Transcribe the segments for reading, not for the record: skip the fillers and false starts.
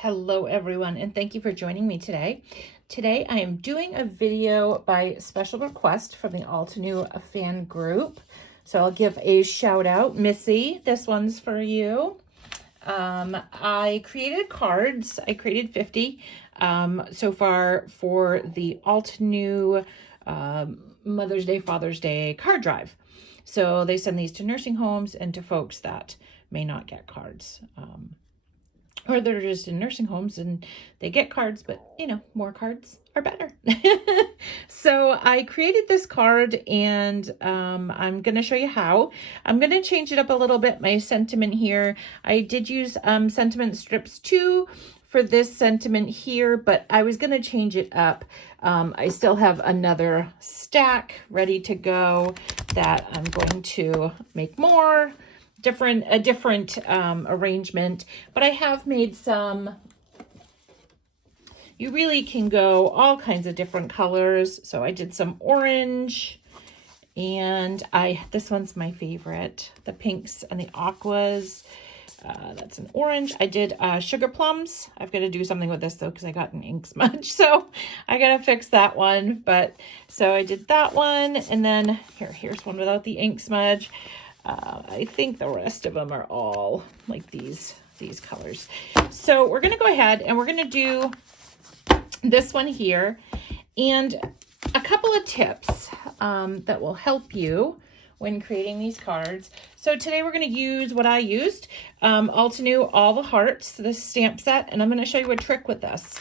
Hello everyone, and thank you for joining me today. Today I am doing a video by special request from the Altenew fan group. So I'll give a shout out. Missy, this one's for you. I created cards. I created 50 so far for the Altenew Mother's Day, Father's Day card drive. So they send these to nursing homes and to folks that may not get cards. Or they're just in nursing homes and they get cards, but you know, more cards are better. So I created this card and I'm going to show you how. I'm going to change it up a little bit, my sentiment here. I did use sentiment strips too for this sentiment here, but I was going to change it up. I still have another stack ready to go that I'm going to make more. A different arrangement, but I have made some. You really can go all kinds of different colors. So I did some orange, and this one's my favorite, the pinks and the aquas. That's an orange. I did sugar plums. I've got to do something with this though because I got an ink smudge, so I gotta fix that one. But so I did that one, and then here's one without the ink smudge. I think the rest of them are all like these colors. So we're going to go ahead and we're going to do this one here, and a couple of tips that will help you when creating these cards. So today we're going to use what I used, Altenew All The Hearts, this stamp set, and I'm going to show you a trick with this.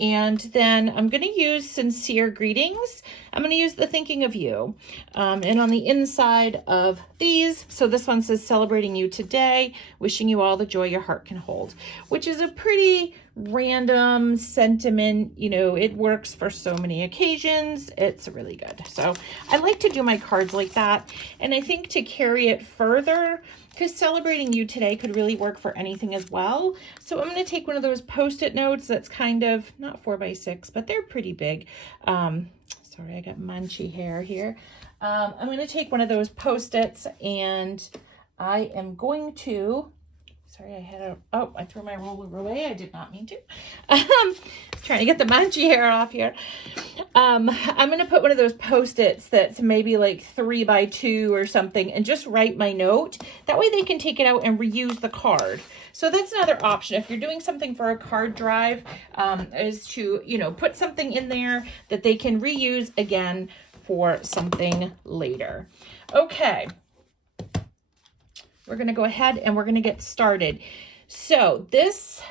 And then I'm going to use sincere greetings. I'm going to use the thinking of you. And on the inside of these, so this one says celebrating you today, wishing you all the joy your heart can hold, which is a pretty random sentiment. You know, it works for so many occasions. It's really good. So I like to do my cards like that. And I think to carry it further, because celebrating you today could really work for anything as well. So I'm going to take one of those Post-it notes that's kind of not 4x6, but they're pretty big. Sorry, I got munchy hair here. I'm going to take one of those Post-its, and I am going to, sorry, I threw my ruler away. I did not mean to. Trying to get the munchy hair off here. I'm going to put one of those Post-its that's maybe like 3x2 or something, and just write my note. That way they can take it out and reuse the card. So that's another option. If you're doing something for a card drive, is to, you know, put something in there that they can reuse again for something later. Okay. We're going to go ahead and we're going to get started. So this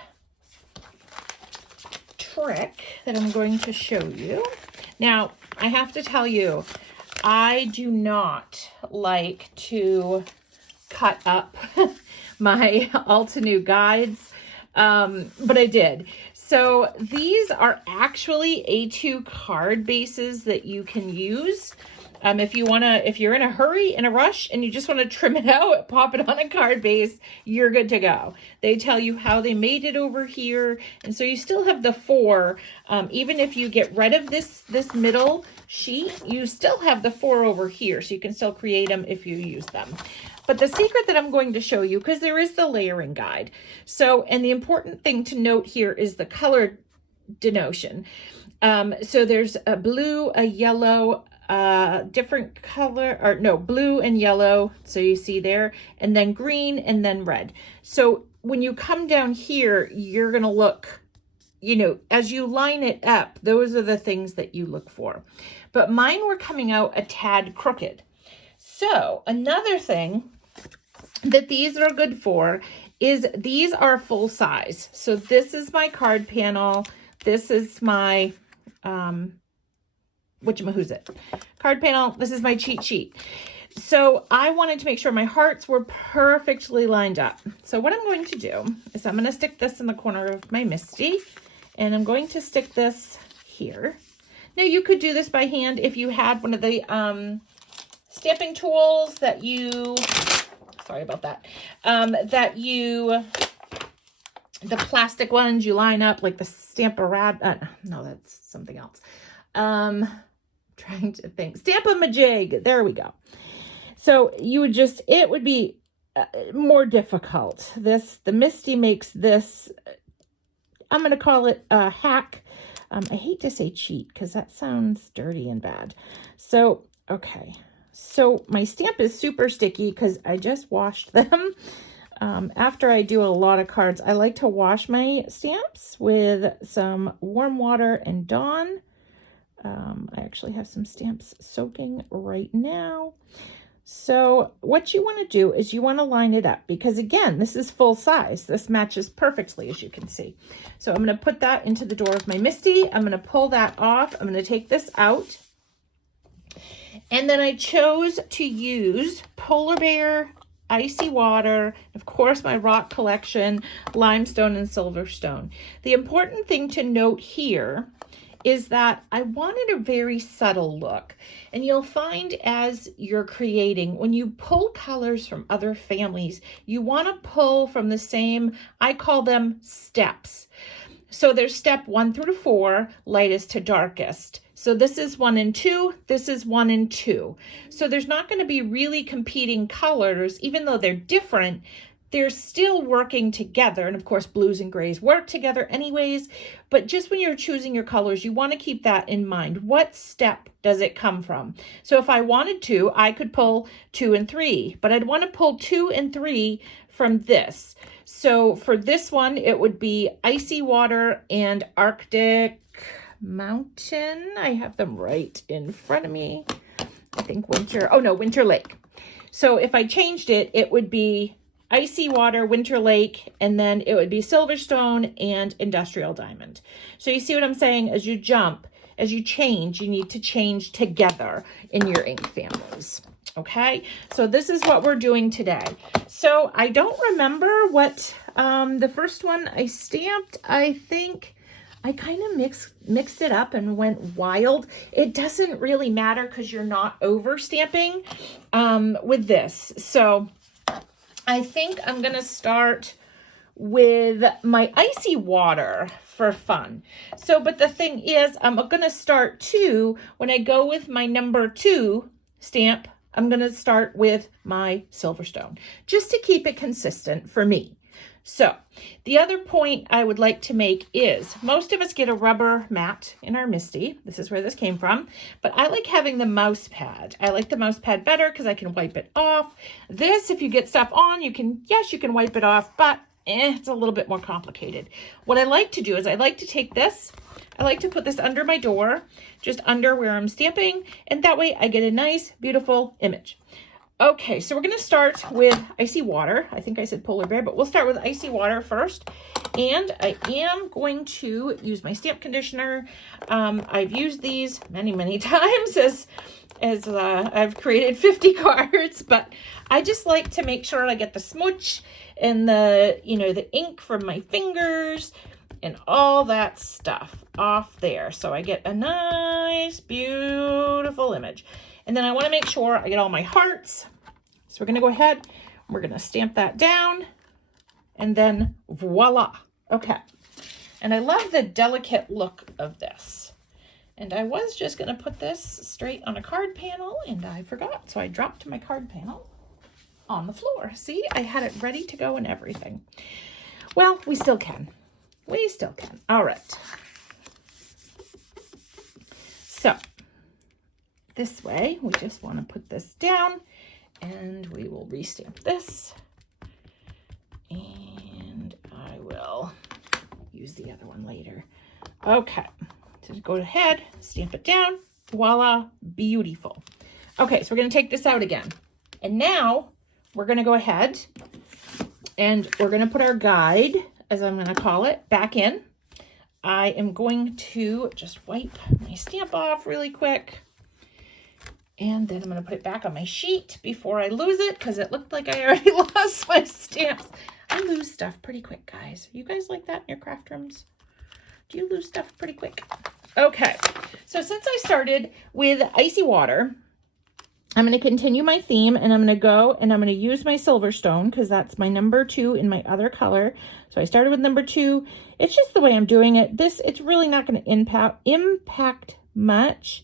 trick that I'm going to show you. Now, I have to tell you, I do not like to cut up my Altenew guides, but I did. So these are actually A2 card bases that you can use. If you're in a hurry, in a rush, and you just want to trim it out, pop it on a card base, you're good to go. They tell you how they made it over here. And so you still have the 4. Even if you get rid of this middle sheet, you still have the 4 over here. So you can still create them if you use them. But the secret that I'm going to show you, because there is the layering guide. So, and the important thing to note here is the color denotion. So there's a blue, a yellow, different color, or no, blue and yellow. So you see there, and then green, and then red. So when you come down here, you're going to look, you know, as you line it up, those are the things that you look for. But mine were coming out a tad crooked. So another thing that these are good for is these are full size. So this is my card panel. This is my, card panel. This is my cheat sheet. So I wanted to make sure my hearts were perfectly lined up. So what I'm going to do is I'm going to stick this in the corner of my Misty, and I'm going to stick this here. Now you could do this by hand if you had one of the stamping tools that you, sorry about that, the plastic ones you line up, like the Stamp-A-Rad, no, that's something else. Trying to think, Stamp-A-Majig, there we go. So you would just, it would be more difficult. The Misty makes this I'm going to call it a hack. I hate to say cheat because that sounds dirty and bad. So, okay. So my stamp is super sticky because I just washed them. After I do a lot of cards, I like to wash my stamps with some warm water and Dawn. I actually have some stamps soaking right now. So what you want to do is you want to line it up because, again, this is full size. This matches perfectly, as you can see. So I'm going to put that into the door of my Misty. I'm going to pull that off. I'm going to take this out. And then I chose to use Polar Bear, Icy Water, of course, my rock collection, Limestone and Silverstone. The important thing to note here is that I wanted a very subtle look. And you'll find as you're creating, when you pull colors from other families, you want to pull from the same, I call them steps. So there's step 1 through to 4, lightest to darkest. So this is 1 and 2, this is 1 and 2. So there's not going to be really competing colors, even though they're different. They're still working together. And of course, blues and grays work together anyways. But just when you're choosing your colors, you want to keep that in mind. What step does it come from? So if I wanted to, I could pull 2 and 3, but I'd want to pull 2 and 3 from this. So for this one, it would be Icy Water and Arctic Mountain. I have them right in front of me. I think Winter Lake. So if I changed it, it would be Icy Water, Winter Lake, and then it would be Silverstone and Industrial Diamond. So you see what I'm saying? As you jump, as you change, you need to change together in your ink families. Okay, so this is what we're doing today. So I don't remember what the first one I stamped. I think I kind of mixed it up and went wild. It doesn't really matter because you're not over stamping with this. So I think I'm going to start with my Icy Water for fun. So, but the thing is, I'm going to start too, when I go with my number 2 stamp, I'm going to start with my Silverstone, just to keep it consistent for me. So the other point I would like to make is most of us get a rubber mat in our Misty. This is where this came from, but I like having the mouse pad. I like the mouse pad better because I can wipe it off. This, if you get stuff on, you can wipe it off, but it's a little bit more complicated. What I like to do is I like to take this, I like to put this under my door, just under where I'm stamping, and that way I get a nice, beautiful image. Okay, so we're going to start with Icy Water. I think I said Polar Bear, but we'll start with Icy Water first. And I am going to use my stamp conditioner. I've used these many, many times as I've created 50 cards, but I just like to make sure I get the smudge and the ink from my fingers and all that stuff off there. So I get a nice, beautiful image. And then I want to make sure I get all my hearts. So we're going to go ahead, we're going to stamp that down, and then voila. Okay. And I love the delicate look of this. And I was just going to put this straight on a card panel, and I forgot. So I dropped my card panel on the floor. See, I had it ready to go and everything. Well, we still can. We still can. All right. So this way, we just want to put this down, and we will restamp this. And I will use the other one later. Okay, so go ahead, stamp it down. Voila, beautiful. Okay, so we're going to take this out again. And now we're going to go ahead and we're going to put our guide, as I'm going to call it, back in. I am going to just wipe my stamp off really quick. And then I'm going to put it back on my sheet before I lose it, because it looked like I already lost my stamps. I lose stuff pretty quick, guys. You guys like that in your craft rooms? Do you lose stuff pretty quick? Okay, so since I started with Icy Water, I'm going to continue my theme, and I'm going to go and I'm going to use my Silverstone because that's my number 2 in my other color. So I started with number 2. It's just the way I'm doing it. It's really not going to impact much.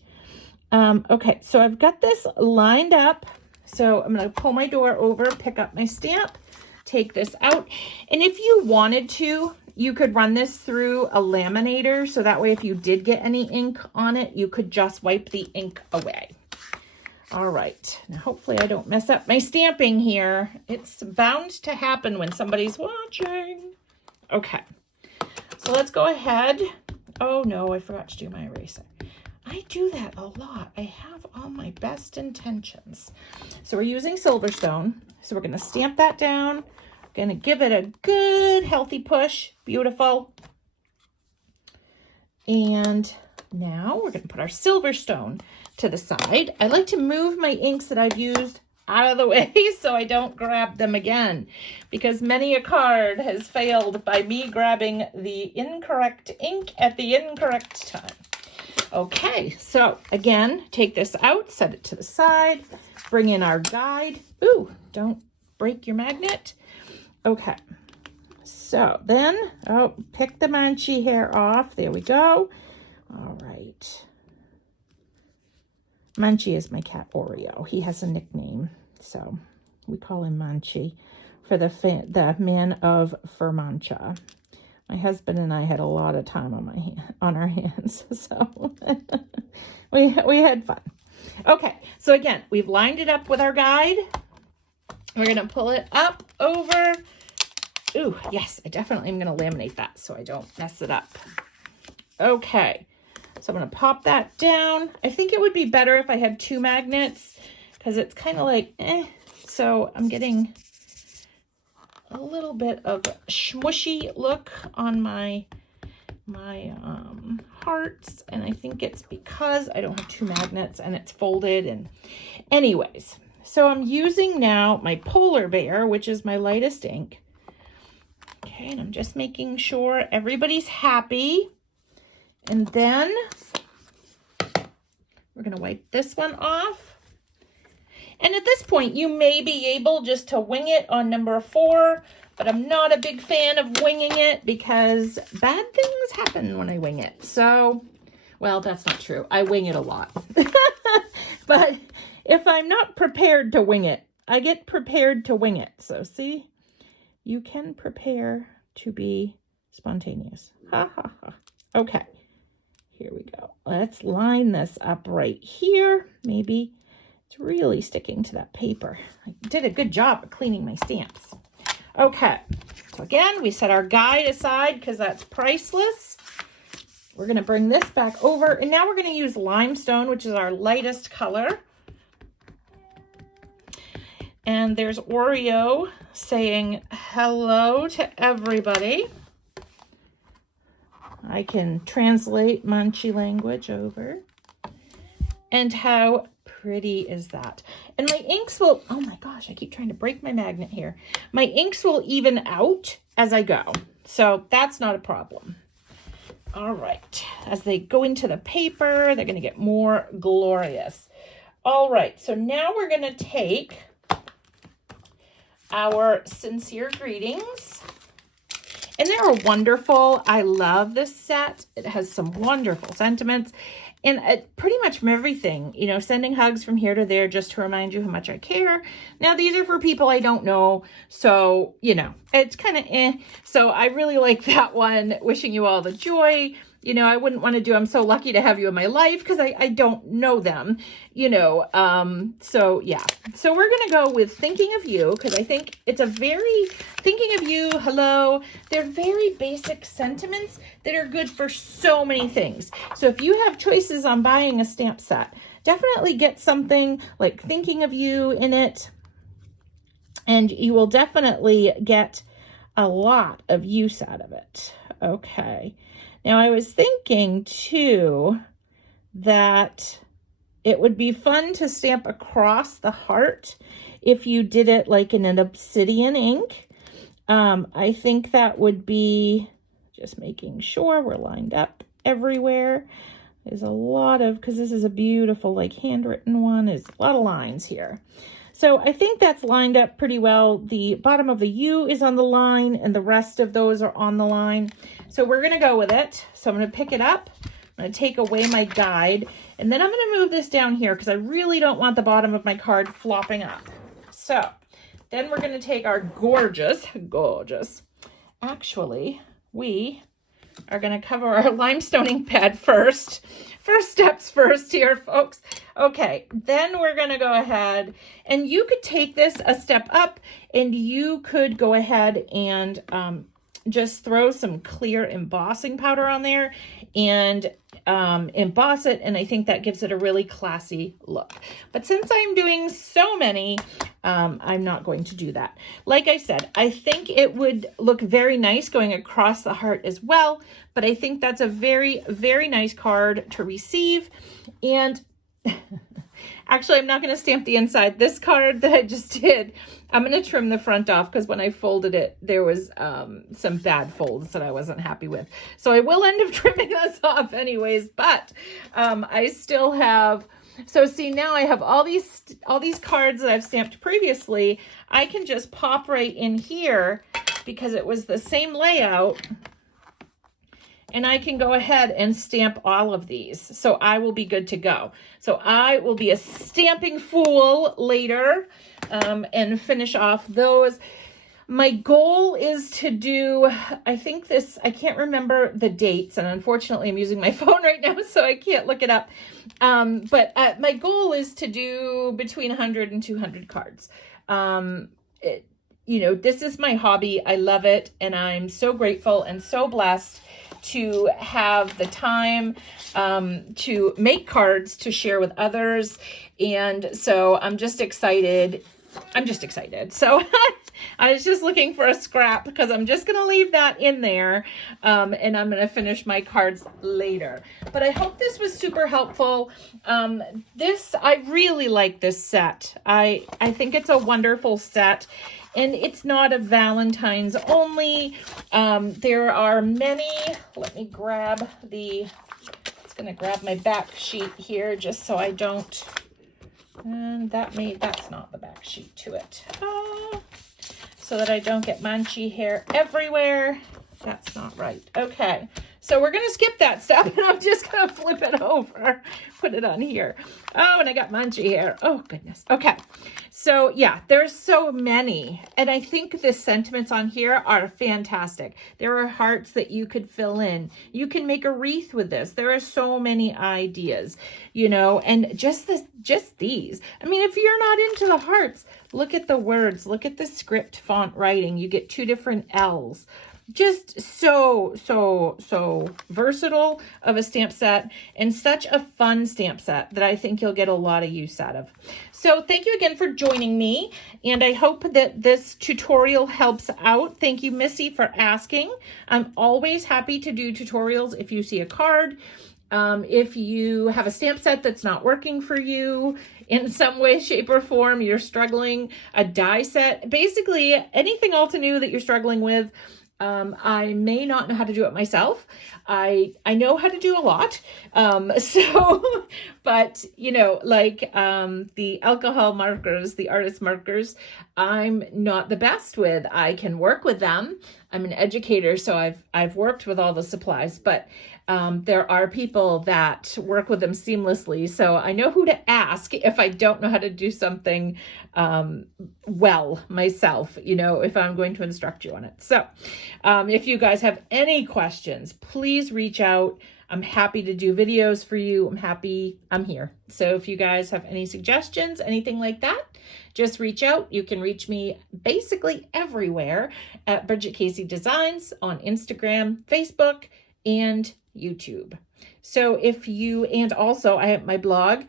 Okay, so I've got this lined up. So I'm going to pull my door over, pick up my stamp, take this out. And if you wanted to, you could run this through a laminator. So that way, if you did get any ink on it, you could just wipe the ink away. All right, now hopefully I don't mess up my stamping here. It's bound to happen when somebody's watching. Okay, so let's go ahead. Oh no, I forgot to do my eraser. I do that a lot. I have all my best intentions. So we're using Silverstone. So we're gonna stamp that down. Gonna give it a good healthy push. Beautiful. And now we're gonna put our Silverstone to the side. I like to move my inks that I've used out of the way so I don't grab them again, because many a card has failed by me grabbing the incorrect ink at the incorrect time. Okay, so again, take this out, set it to the side, bring in our guide. Ooh, don't break your magnet. Okay, so then, pick the Manchi hair off. There we go. All right. Manchi is my cat Oreo. He has a nickname, so we call him Manchi for the man of Fermancha. My husband and I had a lot of time on our hands, so we had fun. Okay, so again, we've lined it up with our guide. We're gonna pull it up over. Ooh, yes, I definitely am gonna laminate that so I don't mess it up. Okay. So I'm going to pop that down. I think it would be better if I had two magnets because it's kind of like, So I'm getting a little bit of a smushy look on my hearts. And I think it's because I don't have two magnets and it's folded. And anyways, so I'm using now my Polar Bear, which is my lightest ink. Okay, and I'm just making sure everybody's happy. And then we're going to wipe this one off. And at this point, you may be able just to wing it on number 4, but I'm not a big fan of winging it because bad things happen when I wing it. So, well, that's not true. I wing it a lot. But if I'm not prepared to wing it, I get prepared to wing it. So see, you can prepare to be spontaneous. Ha ha ha. Okay. Here we go. Let's line this up right here. Maybe it's really sticking to that paper. I did a good job of cleaning my stamps. Okay, so again, we set our guide aside because that's priceless. We're going to bring this back over, and now we're going to use limestone, which is our lightest color. And there's Oreo saying hello to everybody. I can translate Manchi language over. And how pretty is that? And my inks will, oh my gosh, I keep trying to break my magnet here. My inks will even out as I go. So that's not a problem. All right, as they go into the paper, they're going to get more glorious. All right, so now we're going to take our sincere greetings. And they are wonderful. I love this set. It has some wonderful sentiments. And pretty much from everything, you know, sending hugs from here to there just to remind you how much I care. Now, these are for people I don't know. So, you know, it's kind of So I really like that one. Wishing you all the joy. You know, I wouldn't want to do I'm so lucky to have you in my life because I don't know them, you know. So, yeah. So we're going to go with thinking of you because I think it's a very thinking of you. Hello. They're very basic sentiments that are good for so many things. So if you have choices on buying a stamp set, definitely get something like thinking of you in it. And you will definitely get a lot of use out of it. Okay. Now, I was thinking, too, that it would be fun to stamp across the heart if you did it like in an obsidian ink. I think that would be just making sure we're lined up everywhere. There's a lot of, because this is a beautiful, like, handwritten one. There's a lot of lines here. So I think that's lined up pretty well. The bottom of the U is on the line and the rest of those are on the line. So we're going to go with it. So I'm going to pick it up. I'm going to take away my guide and then I'm going to move this down here because I really don't want the bottom of my card flopping up. So Then we're going to take our gorgeous, actually, we are going to cover our limestoning pad first. First steps first here, folks. Okay, then we're going to go ahead, and you could take this a step up, and you could go ahead and just throw some clear embossing powder on there and emboss it, and I think that gives it a really classy look. But since I'm doing so many, I'm not going to do that. Like I said, I think it would look very nice going across the heart as well, but I think that's a very, very nice card to receive. And actually, I'm not going to stamp the inside. This card that I just did, I'm going to trim the front off because when I folded it, there was some bad folds that I wasn't happy with. So I will end up trimming this off anyways, but I still have, so see, now I have all these cards that I've stamped previously. I can just pop right in here because it was the same layout. And I can go ahead and stamp all of these. So I will be good to go. So I will be a stamping fool later and finish off those. My goal is to do, I think this, I can't remember the dates. And unfortunately, I'm using my phone right now, so I can't look it up. But my goal is to do between 100 and 200 cards. You know, this is my hobby. I love it. And I'm so grateful and so blessed to have the time to make cards to share with others. And so I'm just excited. So I was just looking for a scrap because I'm just going to leave that in there. And I'm going to finish my cards later. But I hope this was super helpful. I really like this set. I think it's a wonderful set. And it's not a Valentine's only. There are many. Let me grab it's going to grab my back sheet here just so I don't, and that's not the back sheet to it. So that I don't get munchy hair everywhere. That's not right. Okay. So we're going to skip that step and I'm just going to flip it over, put it on here. Oh, and I got munchy hair. Oh, goodness. Okay. So yeah, there's so many. And I think the sentiments on here are fantastic. There are hearts that you could fill in. You can make a wreath with this. There are so many ideas, you know, and just these. I mean, if you're not into the hearts, look at the words, look at the script font writing. You get 2 different L's. Just so versatile of a stamp set and such a fun stamp set that I think you'll get a lot of use out of. So thank you again for joining me, and I hope that this tutorial helps out. Thank you, Missy, for asking. I'm always happy to do tutorials if you see a card. If you have a stamp set that's not working for you in some way, shape, or form, you're struggling, a die set, basically anything Altenew that you're struggling with. I may not know how to do it myself. I know how to do a lot. But you know, like, the alcohol markers, the artist markers, I'm not the best with. I can work with them. I'm an educator, so I've worked with all the supplies, but there are people that work with them seamlessly. So I know who to ask if I don't know how to do something well myself, you know, if I'm going to instruct you on it. So if you guys have any questions, please reach out. I'm happy to do videos for you. I'm here. So if you guys have any suggestions, anything like that, just reach out. You can reach me basically everywhere at Bridget Casey Designs on Instagram, Facebook, and YouTube. So and also I have my blog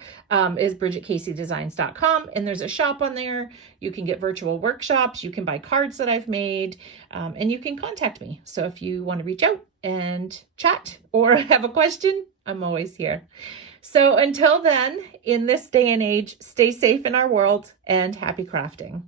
is bridgetcaseydesigns.com, and there's a shop on there. You can get virtual workshops, you can buy cards that I've made, and you can contact me. So if you want to reach out and chat or have a question, I'm always here. So until then, in this day and age, stay safe in our world and happy crafting.